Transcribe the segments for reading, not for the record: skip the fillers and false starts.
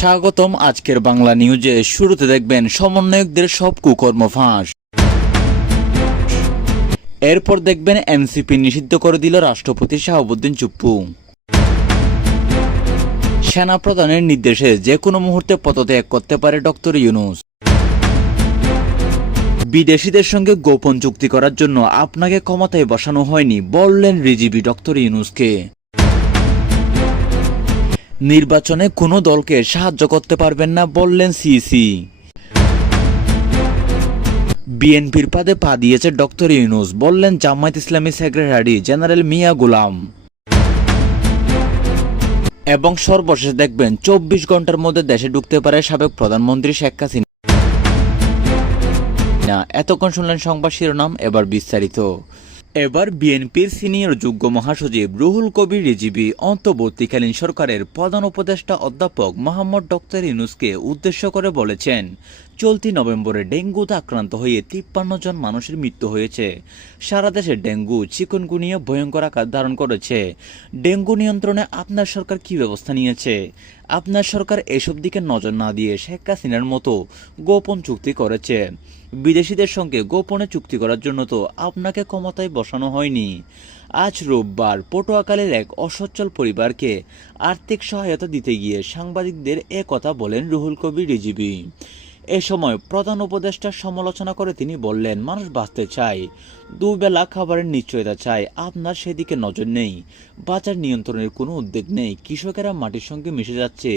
স্বাগতম আজকের বাংলা নিউজে। শুরুতে দেখবেন সমন্বয়কদের সব কুকর্ম ফাঁস। এরপর দেখবেন এনসিপি নিষিদ্ধ করে দিল রাষ্ট্রপতি শাহাবুদ্দিন চুপ্পু। সেনাপ্রধানের নির্দেশে যে কোনো মুহূর্তে পদত্যাগ করতে পারে ডক্টর ইউনূস। বিদেশিদের সঙ্গে গোপন চুক্তি করার জন্য আপনাকে ক্ষমতায় বসানো হয়নি বললেন রিজিবি ডক্টর ইউনূসকে। নির্বাচনে কোনো দলকে সাহায্য করতে পারবেন না বললেন সিসি। বিএনপির পাদে পা দিয়েছে ডক্টর ইউনূস বললেন জামায়াত ইসলামী সেক্রেটারি জেনারেল মিয়া গোলাম। এবং সর্বশেষ দেখবেন 24 ঘন্টার মধ্যে দেশে ঢুকতে পারে সাবেক প্রধানমন্ত্রী শেখ হাসিনা। এতক্ষণ শুনলেন সংবাদ শিরোনাম, এবার বিস্তারিত। এবার বিএনপির সিনিয়র যুগ্ম মহাসচিব রুহুল কবির রিজভী অন্তর্বর্তীকালীন সরকারের প্রধান উপদেষ্টা অধ্যাপক মোহাম্মদ ডক্টর ইউনূসকে উদ্দেশ্য করে বলেছেন, চলতি নভেম্বরে ডেঙ্গুতে আক্রান্ত হয়ে 53 জন মানুষের মৃত্যু হয়েছে। সারা দেশে ডেঙ্গু চিকুনগুনিয়া ভয়ঙ্কর আকার ধারণ করেছে। ডেঙ্গু নিয়ন্ত্রণে আপনার সরকার কি ব্যবস্থা নিয়েছে? আপনার সরকার এসব দিকে নজর না দিয়ে শেখ হাসিনার মতো গোপন চুক্তি করেছে। বিদেশিদের সঙ্গে গোপনে চুক্তি করার জন্য তো আপনাকে ক্ষমতায় বসানো হয়নি। আজ রোববার পটুয়াখালীর এক অসচ্ছল পরিবারকে আর্থিক সহায়তা দিতে গিয়ে সাংবাদিকদের কথা বলেন রুহুল কবির রিজভী। এ সময় প্রধান উপদেষ্টার সমালোচনা করে তিনি বললেন, মানুষ বাঁচতে চায়, দুবেলা খাবারের নিশ্চয়তা চায়, আপনার সেদিকে নজর নেই। বাজার নিয়ন্ত্রণের কোনো উদ্যোগ নেই। কৃষকেরা মাটির সঙ্গে মিশে যাচ্ছে।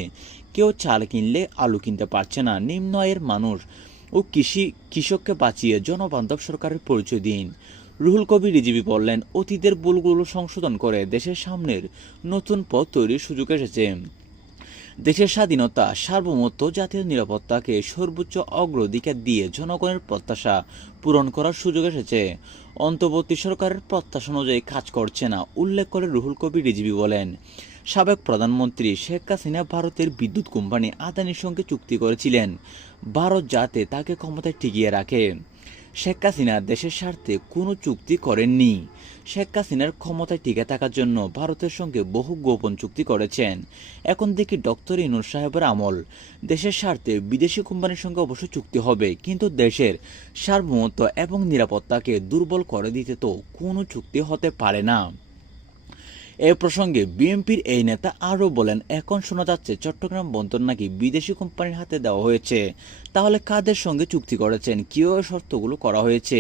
কেউ চাল কিনলে আলু কিনতে পারছে না। নিম্ন আয়ের মানুষ ও কৃষককে বাঁচিয়ে জনবান্ধব সরকারের পরিচয় দিন। রুহুল কবির রিজভী বললেন, অতীতের ভুলগুলো সংশোধন করে দেশের সামনের নতুন পথ তৈরির সুযোগ এসেছে। দেশের স্বাধীনতা, সার্বভৌমত্ব, জাতীয় নিরাপত্তাকে সর্বোচ্চ অগ্রাধিকার দিয়ে জনগণের প্রত্যাশা পূরণ করার সুযোগ এসেছে। অন্তর্বর্তী সরকারের প্রত্যাশা অনুযায়ী কাজ করছে না উল্লেখ করে রুহুল কবির রিজভী বলেন, সাবেক প্রধানমন্ত্রী শেখ হাসিনা ভারতের বিদ্যুৎ কোম্পানি আদানির সঙ্গে চুক্তি করেছিলেন ভারত যাতে তাকে ক্ষমতায় টিকিয়ে রাখে। শেখ হাসিনা দেশের স্বার্থে কোনো চুক্তি করেননি। শেখ হাসিনার ক্ষমতায় টিকে থাকার জন্য ভারতের সঙ্গে বহু গোপন চুক্তি করেছেন। এখন দেখি ডক্টর ইউনূস সাহেবের আমল। দেশের স্বার্থে বিদেশি কোম্পানির সঙ্গে অবশ্য চুক্তি হবে, কিন্তু দেশের সার্বভৌমত্ব এবং নিরাপত্তাকে দুর্বল করে দিতে তো কোনো চুক্তি হতে পারে না। এ প্রসঙ্গে বিএনপির এই নেতা আরও বলেন, এখন শোনা যাচ্ছে চট্টগ্রাম বন্দর নাকি বিদেশি কোম্পানির হাতে দেওয়া হয়েছে। তাহলে কাদের সঙ্গে চুক্তি করেছেন, কীভাবে শর্তগুলো করা হয়েছে,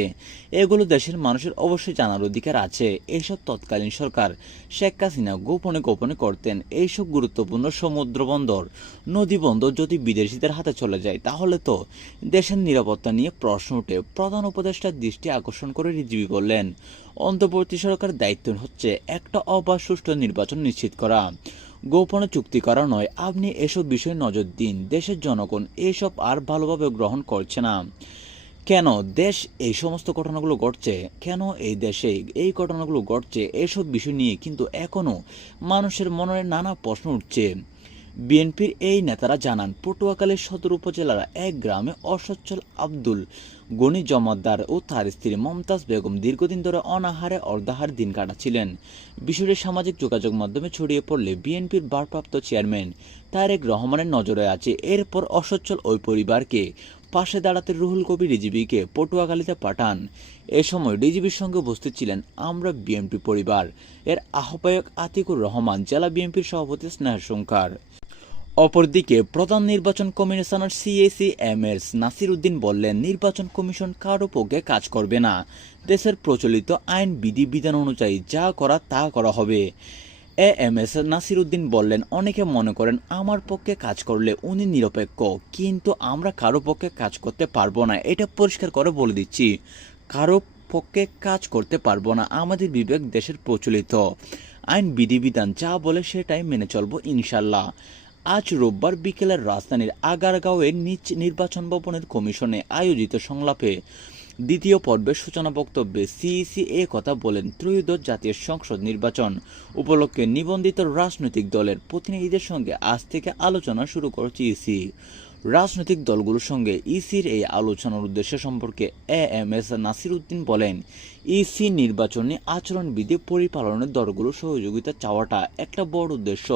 এগুলো দেশের মানুষের অবশ্যই জানার অধিকার আছে। এইসব তৎকালীন সরকার শেখ হাসিনা গোপনে গোপনে করতেন। এইসব গুরুত্বপূর্ণ সমুদ্র বন্দর, নদী বন্দর যদি বিদেশিদের হাতে চলে যায় তাহলে তো দেশের নিরাপত্তা নিয়ে প্রশ্ন ওঠে। প্রধান উপদেষ্টার দৃষ্টি আকর্ষণ করে রিজভী বললেন, অন্তর্বর্তী সরকারের দায়িত্ব হচ্ছে একটা অবাধ সুষ্ঠু নির্বাচন নিশ্চিত করা, গোপনে চুক্তি করা নয়। আপনি এসব বিষয়ে নজর দিন। দেশের জনগণ এসব আর ভালোভাবে গ্রহণ করছে না। কেন দেশ এই সমস্ত ঘটনাগুলো ঘটছে, কেন এই দেশে এই ঘটনাগুলো ঘটছে, এসব বিষয় নিয়ে কিন্তু এখনও মানুষের মনে নানা প্রশ্ন উঠছে। বিএনপির এই নেতারা জানান, পটুয়াখালীর সদর উপজেলার এক গ্রামে অসচ্ছল আব্দুল গনি জমাদ্দার ও তার স্ত্রী মমতাজ বেগম দীর্ঘদিন ধরে অনাহারে অর্ধাহার দিন কাটাচ্ছিলেন। বিষয়টি সামাজিক যোগাযোগ মাধ্যমে ছড়িয়ে পড়লে বিএনপির ভারপ্রাপ্ত চেয়ারম্যান তারেক রহমানের নজরে আছে। এরপর অসচ্ছল ওই পরিবারকে পাশে দাঁড়াতে রুহুল কবির রিজভীকে পটুয়াখালীতে পাঠান। এ সময় রিজভীর সঙ্গে উপস্থিত ছিলেন আমরা বিএনপি পরিবার এর আহ্বায়ক আতিকুর রহমান, জেলা বিএনপির সভাপতি স্নেহশঙ্কর। অপরদিকে প্রধান নির্বাচন commissioner CEC M S Nasir Uddin বললেন, নির্বাচন কমিশন কারো পক্ষে কাজ করবে না। দেশের প্রচলিত আইন বিধিবিধান অনুযায়ী যা করা তা করা হবে। এম এস নাসির উদ্দিন বললেন, অনেকে মনে করেন আমার পক্ষে কাজ করলে উনি নিরপেক্ষ, কিন্তু আমরা কারো পক্ষে কাজ করতে পারবো না। এটা পরিষ্কার করে বলে দিচ্ছি, কারো পক্ষে কাজ করতে পারবো না। আমাদের বিবেক দেশের প্রচলিত আইন বিধিবিধান যা বলে সেটাই মেনে চলবো ইনশাল্লাহ। আজ রোববার বিকেলের রাজধানীর আগারগাঁওয়ের নিজ নির্বাচন ভবনের কমিশনে আয়োজিত সংলাপে দ্বিতীয় পর্বের সূচনা বক্তব্যে সিইসি কথা বলেন। ত্রয়োদশ জাতীয় সংসদ নির্বাচন উপলক্ষে নিবন্ধিত রাজনৈতিক দলের প্রতিনিধিদের সঙ্গে আজ থেকে আলোচনা শুরু করেছে ইসি। রাজনৈতিক দলগুলোর সঙ্গে ইসির এই আলোচনার উদ্দেশ্য সম্পর্কে এম এস নাসির উদ্দিন বলেন, ইসি নির্বাচনী আচরণবিধি পরিপালনের দলগুলোর সহযোগিতা চাওয়াটা একটা বড় উদ্দেশ্য।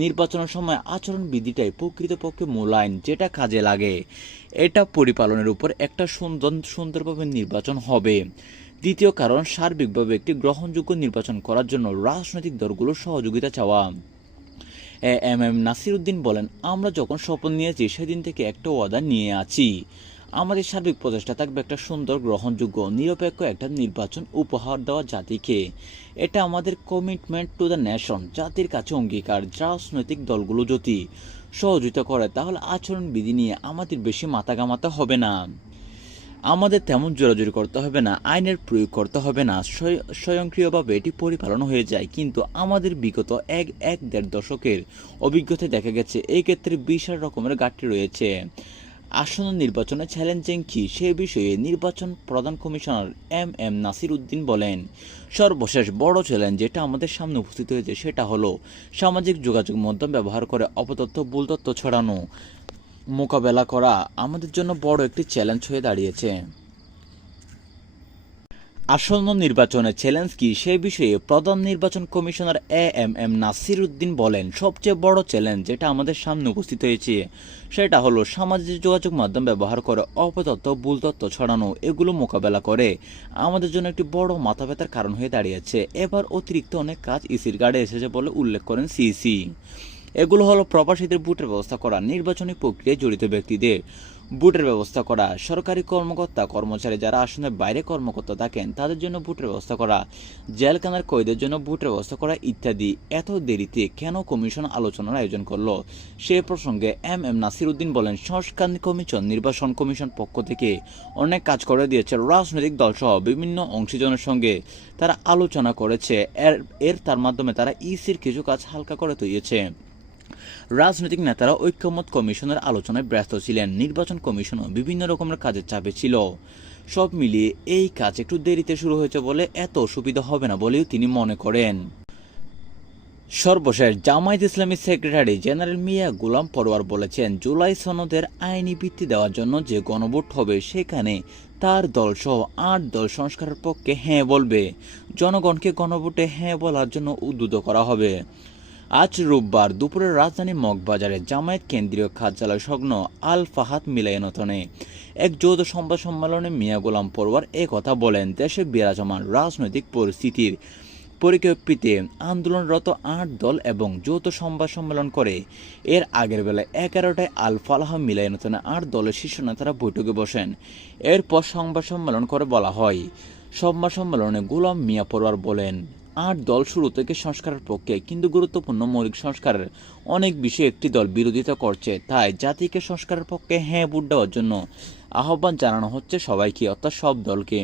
নির্বাচনের সময় আচরণবিধিটাই প্রকৃতপক্ষে মূল আইন, যেটা কাজে লাগে। এটা পরিপালনের উপর একটা সুন্দরভাবে নির্বাচন হবে। দ্বিতীয় কারণ, সার্বিকভাবে একটি গ্রহণযোগ্য নির্বাচন করার জন্য রাজনৈতিক দলগুলোর সহযোগিতা চাওয়া। এম নাসির উদ্দিন বলেন, আমরা যখন শপথ নিয়েছি সেদিন থেকে একটা ওয়াদা নিয়ে আছি। আমাদের সার্বিক প্রচেষ্টা থাকবে একটা সুন্দর, গ্রহণযোগ্য, নিরপেক্ষ একটা নির্বাচন উপহার দেওয়া জাতিকে। এটা আমাদের কমিটমেন্ট টু দ্য নেশন, জাতির কাছে অঙ্গীকার। রাজনৈতিক দলগুলো যদি সহযোগিতা করে তাহলে আচরণবিধি নিয়ে আমাদের বেশি মাথা ঘামাতে হবে না, আমাদের তেমন জোরাজুরি করতে হবে না, আইনের প্রয়োগ করতে হবে না, স্বয়ংক্রিয়ভাবে এটি পরিপালন হয়ে যায়। কিন্তু আমাদের বিগত দেড় দশকের অভিজ্ঞতায় দেখা গেছে এই ক্ষেত্রে বিশাল রকমের ঘাটতি রয়েছে। আসন্ন নির্বাচনে চ্যালেঞ্জিং কি সে বিষয়ে নির্বাচন প্রধান কমিশনার এম নাসির উদ্দিন বলেন, সর্বশেষ বড় চ্যালেঞ্জ যেটা আমাদের সামনে উপস্থিত হয়েছে সেটা হলো সামাজিক যোগাযোগ মাধ্যম ব্যবহার করে অপতথ্য, ভুল তথ্য ছড়ানো মোকাবেলা করা আমাদের জন্য বড় একটি চ্যালেঞ্জ হয়ে দাঁড়িয়েছে। আসন্ন নির্বাচনে চ্যালেঞ্জ কি সে বিষয়ে প্রধান নির্বাচন কমিশনার এম নাসির উদ্দিন বলেন, সবচেয়ে বড় চ্যালেঞ্জ যেটা আমাদের সামনে উপস্থিত হয়েছে সেটা হলো সামাজিক যোগাযোগ মাধ্যম ব্যবহার করে অপতথ্য, ভুল তথ্য ছড়ানো। এগুলো মোকাবেলা করে আমাদের জন্য একটি বড় মাথা ব্যথার কারণ হয়ে দাঁড়িয়েছে। এবার অতিরিক্ত অনেক কাজ ইসির গাড়ে এসেছে বলে উল্লেখ করেন সিসি। এগুলো হলো প্রবাসীদের ভোটের ব্যবস্থা করা, নির্বাচনী প্রক্রিয়ায় জড়িত ব্যক্তিদের ভোটের ব্যবস্থা করা, সরকারি কর্মকর্তা কর্মচারী যারা আসনের বাইরে কর্মকর্তা থাকেন তাদের জন্য ভোটের ব্যবস্থা করা, জেলখানার কয়েদের জন্য ভোটের ব্যবস্থা করা ইত্যাদি। এত দেরিতে কেন কমিশন আলোচনার আয়োজন করলো সে প্রসঙ্গে এম নাসির উদ্দিন বলেন, সংস্কার কমিশন নির্বাচন কমিশন পক্ষ থেকে অনেক কাজ করে দিয়েছে। রাজনৈতিক দলসহ বিভিন্ন অংশীজনের সঙ্গে তারা আলোচনা করেছে, তার মাধ্যমে তারা ইসির কিছু কাজ হালকা করে দিয়েছে। রাজনৈতিক নেতারা ঐক্যমত কমিশনের আলোচনায় ব্যস্ত ছিলেন, নির্বাচন কমিশনও বিভিন্ন রকমের কাজের চাপে ছিল। সব মিলিয়ে এই কাজ একটু দেরিতে শুরু হয়েছে বলে এত অসুবিধা হবে না বলেও তিনি মনে করেন। সর্বশেষ জামায়াত ইসলামীর সেক্রেটারি জেনারেল মিয়া গোলাম পরোয়ার বলেছেন, জুলাই সনদের আইনি ভিত্তি দেওয়ার জন্য যে গণভোট হবে সেখানে তার দলসহ ৮ দল সংস্কারের পক্ষে হ্যাঁ বলবে। জনগণকে গণভোটে হ্যাঁ বলার জন্য উদ্বুদ্ধ করা হবে। আজ রোববার দুপুরে রাজধানী মগবাজারে জামায়াত কেন্দ্রীয় কার্যালয় সংলগ্ন আল ফাহাদ মিলনায়তনে এক যৌথ সংবাদ সম্মেলনে মিয়া গোলাম পরোয়ার কথা বলেন। দেশে বিরাজমান রাজনৈতিক পরিস্থিতির পরিপ্রেক্ষিতে আন্দোলনরত ৮ দল এবং যৌথ সংবাদ সম্মেলন করে এর আগের বেলায় 11টায় আল ফালাহ মিলনায়তনে ৮ দলের শীর্ষ নেতারা বৈঠকে বসেন। এরপর সংবাদ সম্মেলন করে বলা হয়, সংবাদ সম্মেলনে গোলাম মিয়া পরোয়ার বলেন, ৮ দল শুরু থেকে সংস্কারের পক্ষে, কিন্তু গুরুত্বপূর্ণ মৌলিক সংস্কারের অনেক বিষয়ে একটি দল বিরোধিতা করছে। তাই জাতিকে সংস্কারের পক্ষে হ্যাঁ ভোট দেওয়ার জন্য আহ্বান জানানো হচ্ছে সবাইকে, অর্থাৎ সব দলকে।